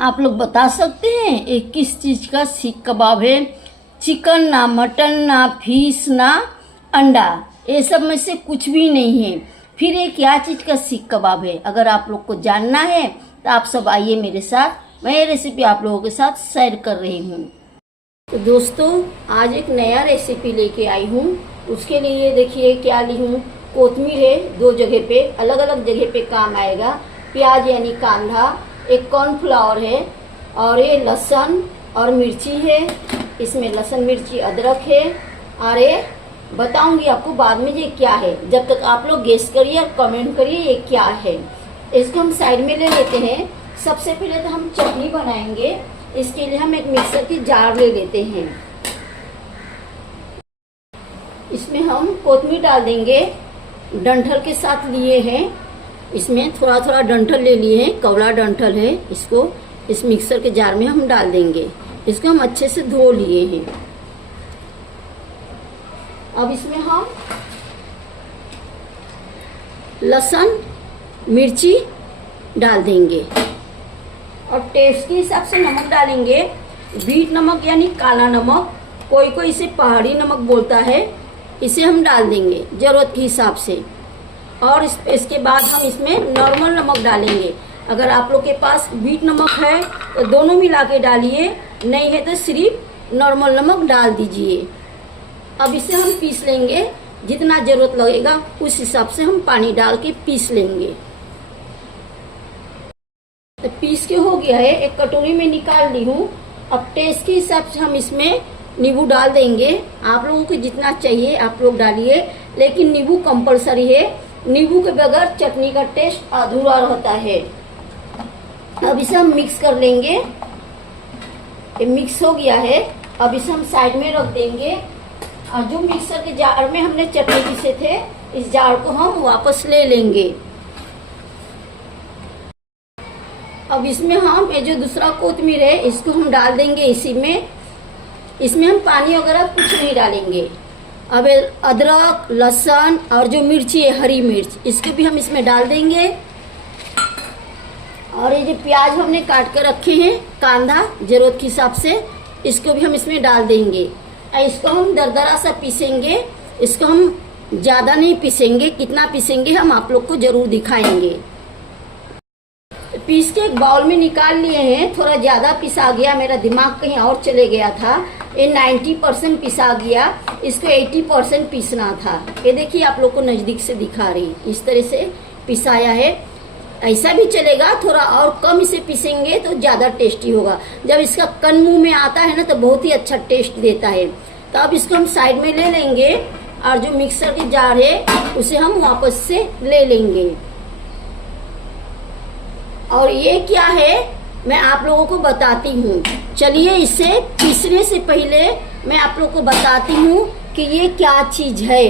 आप लोग बता सकते हैं ये किस चीज़ का सीख कबाब है? चिकन ना मटन ना फिश ना अंडा, ये सब में से कुछ भी नहीं है। फिर ये क्या चीज़ का सीख कबाब है? अगर आप लोग को जानना है तो आप सब आइए मेरे साथ, मैं ये रेसिपी आप लोगों के साथ शेयर कर रही हूँ। तो दोस्तों आज एक नया रेसिपी लेके आई हूँ। उसके लिए देखिए क्या ली हूँ। कोतमीर है, 2 जगह पे, अलग अलग जगह पे काम आएगा। प्याज यानी कांदा, एक कॉर्नफ्लावर है और ये लहसुन और मिर्ची है। इसमें लहसुन मिर्ची अदरक है और ये बताऊंगी आपको बाद में ये क्या है। जब तक आप लोग गेस करिए और कमेंट करिए ये क्या है। इसको हम साइड में ले लेते हैं। सबसे पहले तो हम चटनी बनाएंगे। इसके लिए हम एक मिक्सर की जार ले लेते हैं। इसमें हम कोतमीर डाल देंगे, डंठल के साथ लिए हैं। इसमें थोड़ा थोड़ा डंठल ले लिए हैं, कवड़ा डंठल है। इसको इस मिक्सर के जार में हम डाल देंगे। इसको हम अच्छे से धो लिए हैं। अब इसमें हम लहसुन मिर्ची डाल देंगे और टेस्ट के हिसाब से नमक डालेंगे। बीट नमक यानी काला नमक, कोई कोई इसे पहाड़ी नमक बोलता है, इसे हम डाल देंगे जरूरत के हिसाब से। और इसके बाद हम इसमें नॉर्मल नमक डालेंगे। अगर आप लोग के पास बीट नमक है तो दोनों मिला के डालिए, नहीं है तो सिर्फ नॉर्मल नमक डाल दीजिए। अब इसे हम पीस लेंगे, जितना जरूरत लगेगा उस हिसाब से हम पानी डाल के पीस लेंगे। तो पीस के हो गया है, एक कटोरी में निकाल ली हूँ। अब टेस्ट के हिसाब से हम इसमें नींबू डाल देंगे। आप लोगों को जितना चाहिए आप लोग डालिए, लेकिन नींबू कंपलसरी है। नींबू के बगैर चटनी का टेस्ट अधूरा रहता है। अब इसे हम मिक्स कर लेंगे। ये मिक्स हो गया है। अब इसे हम साइड में रख देंगे। और जो मिक्सर के जार में हमने चटनी पीसे थे, इस जार को हम वापस ले लेंगे। अब इसमें हम ये जो दूसरा कोतमीर है इसको हम डाल देंगे इसी में। इसमें हम पानी वगैरह कुछ नहीं डालेंगे। अब अदरक लहसुन और जो मिर्ची है हरी मिर्च, इसको भी हम इसमें डाल देंगे। और ये जो प्याज हमने काट कर रखे हैं, कांदा जरूरत के हिसाब से, इसको भी हम इसमें डाल देंगे। इसको हम दरदरा सा पीसेंगे। इसको हम ज़्यादा नहीं पीसेंगे, कितना पीसेंगे हम आप लोग को जरूर दिखाएंगे। पीस के एक बाउल में निकाल लिए हैं। थोड़ा ज़्यादा पिसा गया, मेरा दिमाग कहीं और चले गया था। ये 90% पिसा गया, इसको 80% पीसना था। ये देखिए आप लोग को नज़दीक से दिखा रही, इस तरह से पिसाया है। ऐसा भी चलेगा, थोड़ा और कम इसे पीसेंगे तो ज़्यादा टेस्टी होगा। जब इसका कन मुंह में आता है ना तो बहुत ही अच्छा टेस्ट देता है। तो अब इसको हम साइड में ले लेंगे और जो मिक्सर की जार है उसे हम वापस से ले लेंगे। और ये क्या है मैं आप लोगों को बताती हूँ। चलिए इसे पीसने से पहले मैं आप लोगों को बताती हूँ कि ये क्या चीज़ है।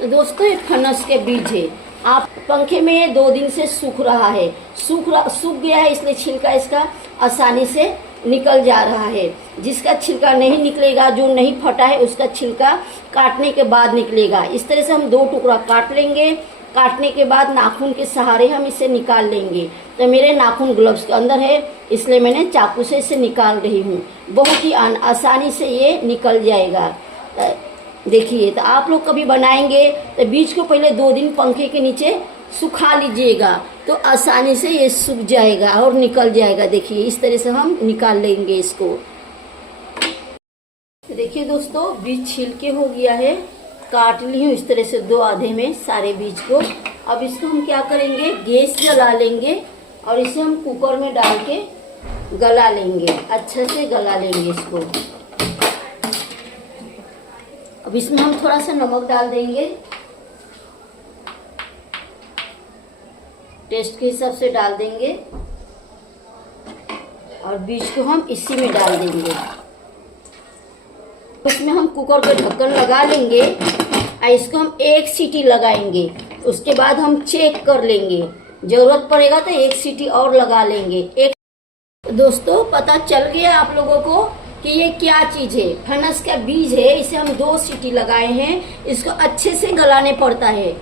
तो दोस्तों ये फनस के बीज है। आप पंखे में ये 2 दिन से सूख रहा है, सूख गया है, इसलिए छिलका इसका आसानी से निकल जा रहा है। जिसका छिलका नहीं निकलेगा, जो नहीं फटा है, उसका छिलका काटने के बाद निकलेगा। इस तरह से हम 2 टुकड़ा काट लेंगे। काटने के बाद नाखून के सहारे हम इसे निकाल लेंगे। तो मेरे नाखून ग्लव्स के अंदर है, इसलिए मैंने चाकू से इसे निकाल रही हूँ। बहुत ही आसानी से ये निकल जाएगा। देखिए, तो आप लोग कभी बनाएंगे तो बीज को पहले 2 दिन पंखे के नीचे सुखा लीजिएगा, तो आसानी से ये सूख जाएगा और निकल जाएगा। देखिए इस तरह से हम निकाल लेंगे इसको। देखिए दोस्तों, बीज छिलके हो गया है, काट ली हूँ इस तरह से 2 आधे में सारे बीज को। अब इसको हम क्या करेंगे, गैस जला लेंगे और इसे हम कुकर में डाल के गला लेंगे, अच्छे से गला लेंगे इसको। अब इसमें हम थोड़ा सा नमक डाल देंगे, टेस्ट के हिसाब से डाल देंगे। और बीज को हम इसी में डाल देंगे। इसमें हम कुकर का ढक्कन लगा लेंगे और इसको हम 1 सीटी लगाएंगे। उसके बाद हम चेक कर लेंगे, जरूरत पड़ेगा तो 1 सीटी और लगा लेंगे। दोस्तों पता चल गया आप लोगों को कि ये क्या चीज है। फनस का बीज है, इसे हम 2 सीटी लगाए हैं। इसको अच्छे से गलाने पड़ता है।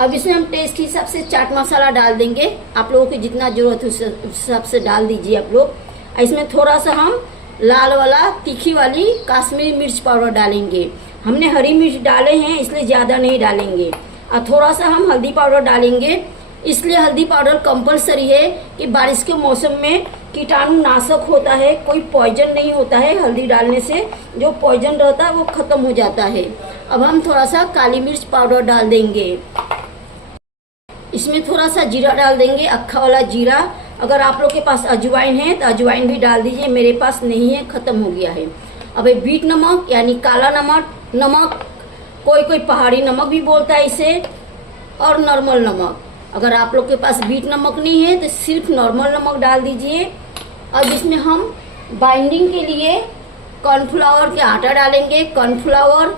अब इसमें हम टेस्ट के हिसाब से चाट मसाला डाल देंगे। आप लोगों की जितना जरूरत है उस हिसाब से डाल दीजिए आप लोग। इसमें थोड़ा सा हम लाल वाला तीखी वाली काश्मीरी मिर्च पाउडर डालेंगे। हमने हरी मिर्च डाले हैं इसलिए ज़्यादा नहीं डालेंगे। और थोड़ा सा हम हल्दी पाउडर डालेंगे, इसलिए हल्दी पाउडर कंपलसरी है कि बारिश के मौसम में कीटाणु नाशक होता है, कोई पॉइजन नहीं होता है। हल्दी डालने से जो पॉइजन रहता है वो खत्म हो जाता है। अब हम थोड़ा सा काली मिर्च पाउडर डाल देंगे। इसमें थोड़ा सा जीरा डाल देंगे, अक्खा वाला जीरा। अगर आप लोग के पास अजवाइन है तो अजवाइन भी डाल दीजिए, मेरे पास नहीं है, खत्म हो गया है। अब बीट नमक यानी काला नमक, कोई पहाड़ी नमक भी बोलता है इसे, और नॉर्मल नमक। अगर आप लोग के पास बीट नमक नहीं है तो सिर्फ नॉर्मल नमक डाल दीजिए। अब इसमें हम बाइंडिंग के लिए कॉर्नफ्लावर के आटा डालेंगे। कॉर्नफ्लावर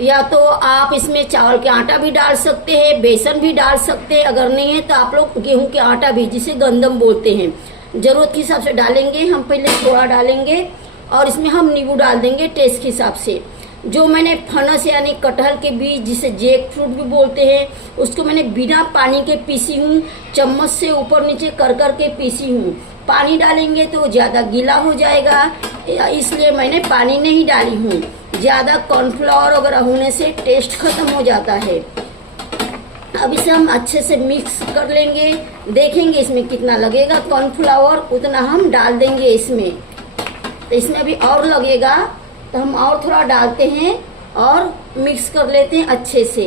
या तो आप इसमें चावल के आटा भी डाल सकते हैं, बेसन भी डाल सकते हैं। अगर नहीं है तो आप लोग गेहूं के आटा भी, जिसे गंदम बोलते हैं, जरूरत के हिसाब से डालेंगे। हम पहले थोड़ा डालेंगे और इसमें हम नींबू डाल देंगे टेस्ट के हिसाब से। जो मैंने फनस यानी कटहल के बीज, जिसे जैक फ्रूट भी बोलते हैं, उसको मैंने बिना पानी के पीसी हूँ, चम्मच से ऊपर नीचे कर के पीसी हूँ। पानी डालेंगे तो ज़्यादा गीला हो जाएगा, इसलिए मैंने पानी नहीं डाली हूँ। ज़्यादा कॉर्नफ्लावर वगैरह होने से टेस्ट खत्म हो जाता है। अब इसे हम अच्छे से मिक्स कर लेंगे। देखेंगे इसमें कितना लगेगा कॉर्नफ्लावर, उतना हम डाल देंगे इसमें। तो इसमें अभी और लगेगा तो हम और थोड़ा डालते हैं और मिक्स कर लेते हैं अच्छे से।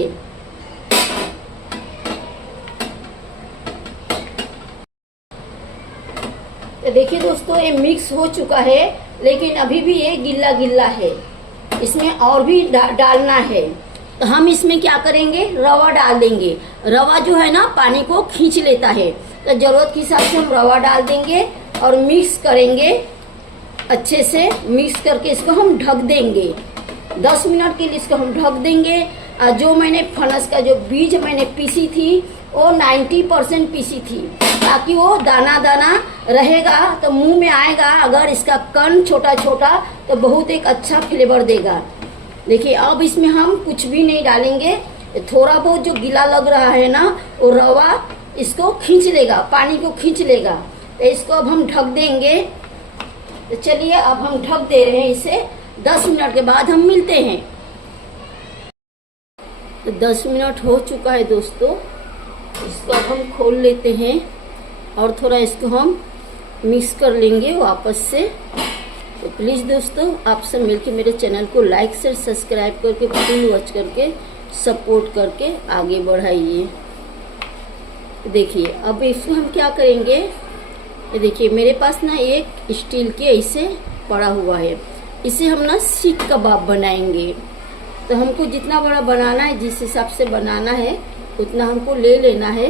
तो देखिए दोस्तों, ये मिक्स हो चुका है, लेकिन अभी भी ये गिल्ला गिल्ला है, इसमें और भी डालना है। तो हम इसमें क्या करेंगे, रवा डाल देंगे। रवा जो है ना पानी को खींच लेता है, तो जरूरत के हिसाब से हम रवा डाल देंगे और मिक्स करेंगे अच्छे से। मिक्स करके इसको हम ढक देंगे 10 मिनट के लिए, इसको हम ढक देंगे। जो मैंने फनस का जो बीज मैंने पीसी थी वो 90% पीसी थी, ताकि वो दाना दाना रहेगा तो मुंह में आएगा। अगर इसका कण छोटा छोटा तो बहुत एक अच्छा फ्लेवर देगा। देखिए अब इसमें हम कुछ भी नहीं डालेंगे। थोड़ा बहुत जो गीला लग रहा है ना, वो रवा इसको खींच लेगा, पानी को खींच लेगा। तो इसको अब हम ढक देंगे। तो चलिए अब हम ढक दे रहे हैं इसे। 10 मिनट के बाद हम मिलते हैं। तो 10 मिनट हो चुका है दोस्तों, इसको अब हम खोल लेते हैं और थोड़ा इसको हम मिक्स कर लेंगे वापस से। तो प्लीज़ दोस्तों, आपसे मिलके मेरे चैनल को लाइक से सब्सक्राइब करके फुल वॉच करके सपोर्ट करके आगे बढ़ाइए। देखिए अब इसको हम क्या करेंगे, ये देखिए मेरे पास ना एक स्टील के ऐसे पड़ा हुआ है, इसे हम ना सीख कबाब बनाएंगे। तो हमको जितना बड़ा बनाना है, जिस हिसाब से बनाना है उतना हमको ले लेना है।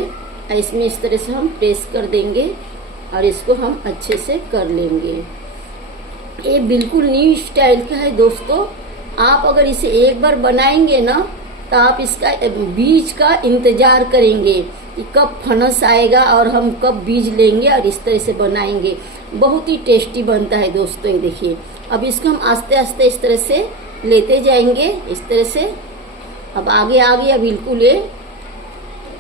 इसमें इस तरह से हम प्रेस कर देंगे और इसको हम अच्छे से कर लेंगे। ये बिल्कुल न्यू स्टाइल का है दोस्तों। आप अगर इसे एक बार बनाएंगे ना तो आप इसका बीज का इंतजार करेंगे कि कब फनस आएगा और हम कब बीज लेंगे और इस तरह से बनाएंगे। बहुत ही टेस्टी बनता है दोस्तों। ये देखिए अब इसको हम आस्ते आस्ते इस तरह से लेते जाएंगे, इस तरह से। अब आगे आ गया बिल्कुल ये।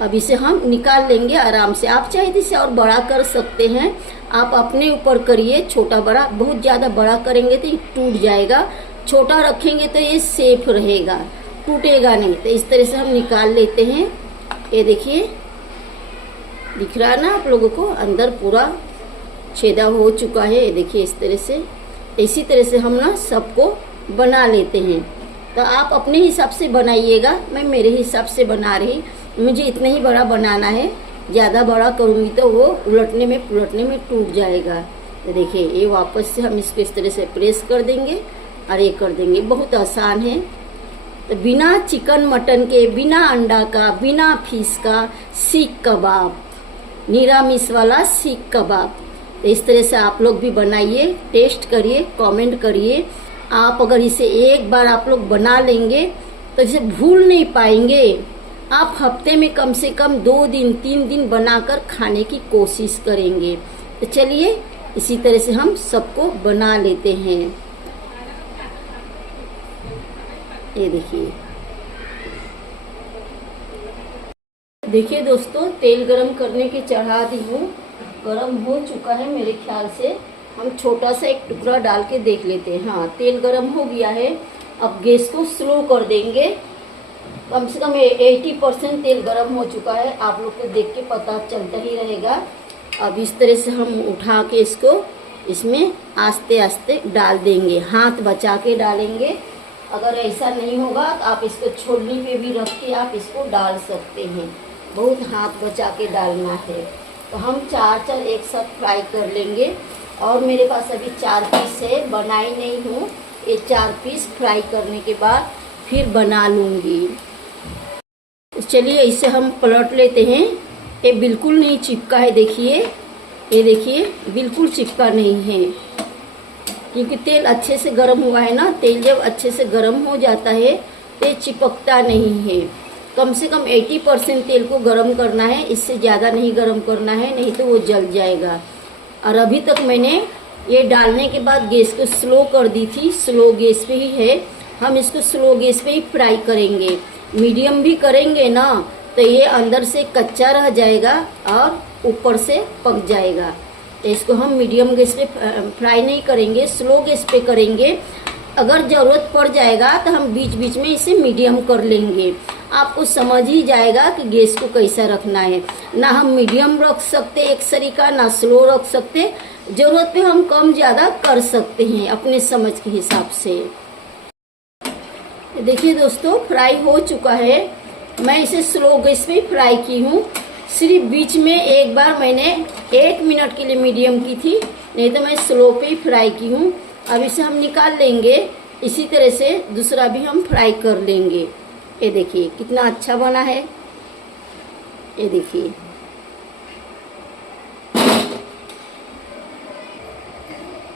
अब इसे हम निकाल लेंगे आराम से। आप चाहे तो इसे और बड़ा कर सकते हैं, आप अपने ऊपर करिए, छोटा बड़ा। बहुत ज़्यादा बड़ा करेंगे तो ये टूट जाएगा, छोटा रखेंगे तो ये सेफ रहेगा, टूटेगा नहीं। तो इस तरह से हम निकाल लेते हैं। ये देखिए दिख रहा है ना आप लोगों को, अंदर पूरा छेदा हो चुका है। ये देखिए इस तरह से। इसी तरह से हम ना सबको बना लेते हैं। तो आप अपने हिसाब से बनाइएगा, मैं मेरे हिसाब से बना रही। मुझे इतना ही बड़ा बनाना है, ज़्यादा बड़ा करूँगी तो वो उलटने में टूट जाएगा। तो देखिए ये वापस से हम इसको इस तरह से प्रेस कर देंगे और ये कर देंगे। बहुत आसान है। तो बिना चिकन मटन के, बिना अंडा का, बिना फिश का सीख कबाब, निरामिस वाला सीख कबाब। तो इस तरह से आप लोग भी बनाइए, टेस्ट करिए, कमेंट करिए। आप अगर इसे एक बार आप लोग बना लेंगे तो इसे भूल नहीं पाएंगे। आप हफ्ते में कम से कम 2 दिन 3 दिन बनाकर खाने की कोशिश करेंगे। तो चलिए इसी तरह से हम सबको बना लेते हैं। ये देखिए देखिए दोस्तों, तेल गरम करने के चढ़ा दी हूँ। गरम हो चुका है मेरे ख्याल से। हम छोटा सा एक टुकड़ा डाल के देख लेते हैं। हाँ, तेल गरम हो गया है। अब गैस को स्लो कर देंगे। कम से कम 80% तेल गरम हो चुका है। आप लोग को देख के पता चलता ही रहेगा। अब इस तरह से हम उठा के इसको इसमें आस्ते आस्ते डाल देंगे। हाथ बचा के डालेंगे। अगर ऐसा नहीं होगा तो आप इसको छोलनी पे भी रख के आप इसको डाल सकते हैं। बहुत हाथ बचा के डालना है। तो हम 4 एक साथ फ्राई कर लेंगे। और मेरे पास अभी 4 पीस है, बनाई नहीं हूँ। ये 4 पीस फ्राई करने के बाद फिर बना लूँगी। चलिए इसे हम पलट लेते हैं। ये बिल्कुल नहीं चिपका है, देखिए। ये देखिए बिल्कुल चिपका नहीं है, क्योंकि तेल अच्छे से गर्म हुआ है ना। तेल जब अच्छे से गर्म हो जाता है तो चिपकता नहीं है। कम से कम 80% तेल को गर्म करना है, इससे ज़्यादा नहीं गर्म करना है, नहीं तो वो जल जाएगा। और अभी तक मैंने ये डालने के बाद गैस को स्लो कर दी थी। स्लो गैस पे ही है। हम इसको स्लो गैस पे ही फ्राई करेंगे। मीडियम भी करेंगे ना तो ये अंदर से कच्चा रह जाएगा और ऊपर से पक जाएगा। तो इसको हम मीडियम गैस पे फ्राई नहीं करेंगे, स्लो गैस पे करेंगे। अगर ज़रूरत पड़ जाएगा तो हम बीच बीच में इसे मीडियम कर लेंगे। आपको समझ ही जाएगा कि गैस को कैसा रखना है। ना हम मीडियम रख सकते एक सरीका, ना स्लो रख सकते। ज़रूरत पे हम कम ज़्यादा कर सकते हैं अपने समझ के हिसाब से। देखिए दोस्तों, फ्राई हो चुका है। मैं इसे स्लो गैस पे फ्राई की हूँ। सिर्फ बीच में एक बार मैंने 1 मिनट के लिए मीडियम की थी, नहीं तो मैं स्लो पे ही फ्राई की हूँ। अब इसे हम निकाल लेंगे। इसी तरह से दूसरा भी हम फ्राई कर लेंगे। ये देखिए कितना अच्छा बना है। ये देखिए,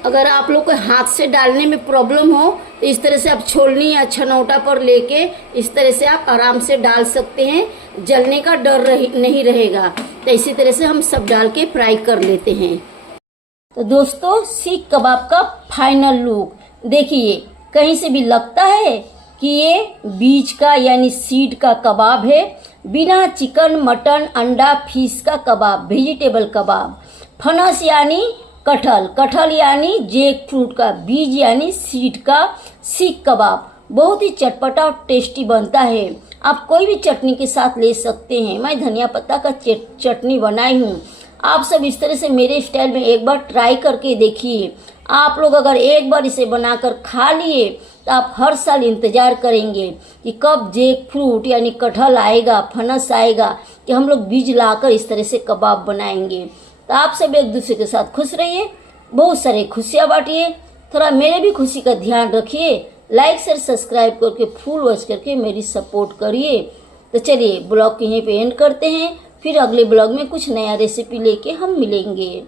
अगर आप लोग को हाथ से डालने में प्रॉब्लम हो तो इस तरह से आप छोलनी या छनौटा पर लेके इस तरह से आप आराम से डाल सकते हैं। जलने का डर नहीं रहेगा। तो इसी तरह से हम सब डाल के फ्राई कर लेते हैं। तो दोस्तों, सीख कबाब का फाइनल लुक देखिए। कहीं से भी लगता है कि ये बीज का यानी सीड का कबाब है। बिना चिकन, मटन, अंडा, फिश का कबाब, वेजिटेबल कबाब। फनस यानी कटहल, कटहल यानी जैक फ्रूट का बीज यानी सीड का सीख कबाब बहुत ही चटपटा और टेस्टी बनता है। आप कोई भी चटनी के साथ ले सकते हैं। मैं धनिया पत्ता का चटनी बनाई हूँ। आप सब इस तरह से मेरे स्टाइल में एक बार ट्राई करके देखिए। आप लोग अगर एक बार इसे बनाकर खा लिए तो आप हर साल इंतजार करेंगे कि कब जैक फ्रूट यानी कटहल आएगा, फनस आएगा, कि हम लोग बीज लाकर इस तरह से कबाब बनाएंगे। तो आप सब एक दूसरे के साथ खुश रहिए, बहुत सारे खुशियाँ बांटिए। थोड़ा मेरे भी खुशी का ध्यान रखिए। लाइक शेयर सब्सक्राइब करके फुल वॉच करके मेरी सपोर्ट करिए। तो चलिए ब्लॉग को यहीं पे एंड करते हैं। फिर अगले ब्लॉग में कुछ नया रेसिपी लेके हम मिलेंगे।